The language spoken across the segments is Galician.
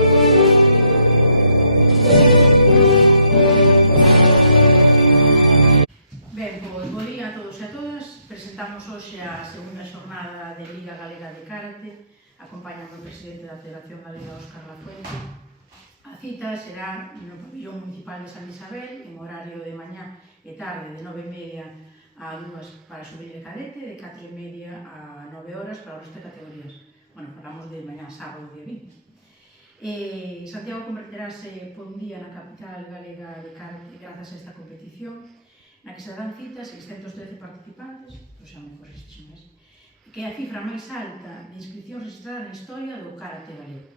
Ben, pois, bo día a todos e a todas. Presentamos hoxe a segunda xornada de Liga Galega de Karate, acompañando o presidente da Federación Galega, Óscar Lafuente. A cita será no pabillón municipal de San Isabel, en horario de mañá e tarde, de 9:30 a 2 para subir de cadete, de 4:30 a 9 horas para o resto de categorías. Bueno, falamos de mañá sábado, día 20. Santiago converterase por un día na capital galega de karate grazas a esta competición, na que se darán cita 613 participantes, xa me corrixes máis, que é a cifra máis alta de inscripcións registrada na historia do karate galego.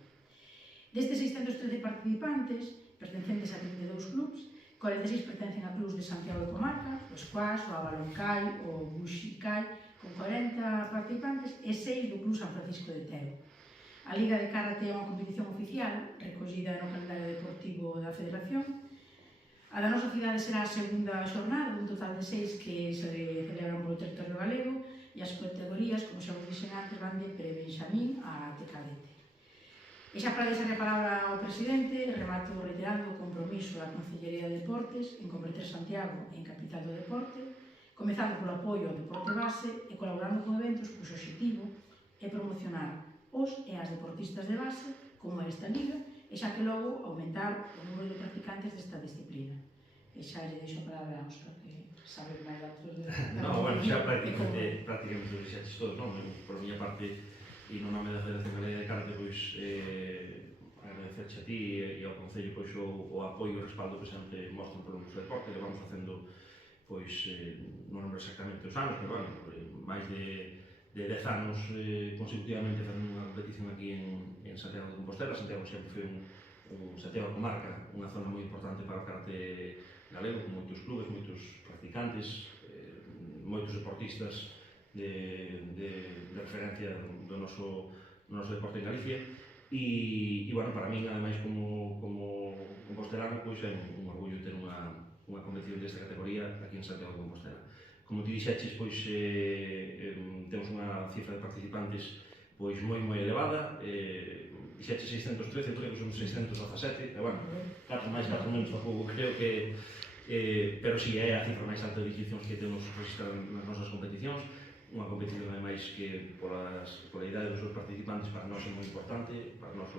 Destes 613 participantes, pertencentes a 32 clubs, 46 pertencen a clubs de Santiago de Comarca, o Squash, o Avalon Kai, o Bushikai, con 40 participantes, e 6 do Club San Francisco de Teo. A Liga de Karate é unha competición oficial, recollida no calendario deportivo da Federación. A da nosa cidade será a segunda xornada, un total de 6 que se celebran polo territorio galego, e as categorías, como xa vos dixen antes, van de pre-benxamín a até cadete. E xa para deixar a palabra ao presidente, remato reiterando o compromiso da Concellería de Deportes en converter Santiago en capital do deporte, comezando polo apoio ao deporte base e colaborando con eventos cuxo objetivo é promocionar os e as deportistas de base, como é esta liga, e xa que logo aumentar o número de practicantes desta disciplina. E xa lle deixo a palabra a Óscar, que sabe máis datos de... No, bueno, xa prácticamente lo dixaches todo, non? Por a miña parte, e no nome da Federación Galega de Karate, pois, agradecerche a ti e ao Concello pois, o apoio e o respaldo que sempre mostran polo noso deporte, que vamos facendo, pois, non lembro exactamente os anos, pero, bueno, máis de 10 anos consecutivamente facendo unha competición aquí en Santiago de Compostela. Santiago sempre foi Santiago de Comarca, unha zona moi importante para o karate galego, con moitos clubes, moitos practicantes, moitos deportistas de referencia do noso deporte en Galicia. E bueno, para min, ademais, como compostelano, pois é un orgullo ter unha competición desta categoría aquí en Santiago de Compostela. Como ti dixeches, pois temos unha cifra de participantes pois moi elevada, dixeches 613, creo que son 617, e bueno, 4 máis, 4 menos, tampouco creo que pero si é a cifra máis alta de inscripcións que temos registrado nas nosas competicións. Unha competición, ademais, que pola idade dos seus participantes para nós é moi importante, para nós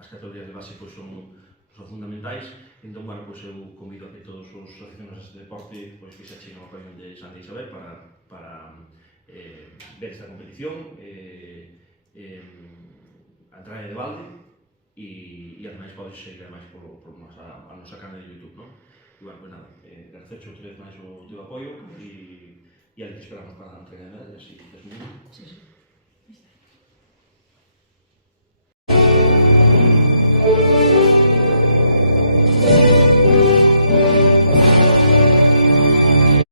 as categorías de base pois son fundamentais. Entón, bueno, pois eu convido a que todos os aficionados a este deporte pois que se acheguen ao pabillón de Santa Isabel para ver esta competición, a entrada de balde, e ademais podes seguir ademais por a nosa canal de YouTube, non? E, bueno, pois nada, agradecerche outra vez máis o teu apoio e ali te esperamos para a entrega de medallas e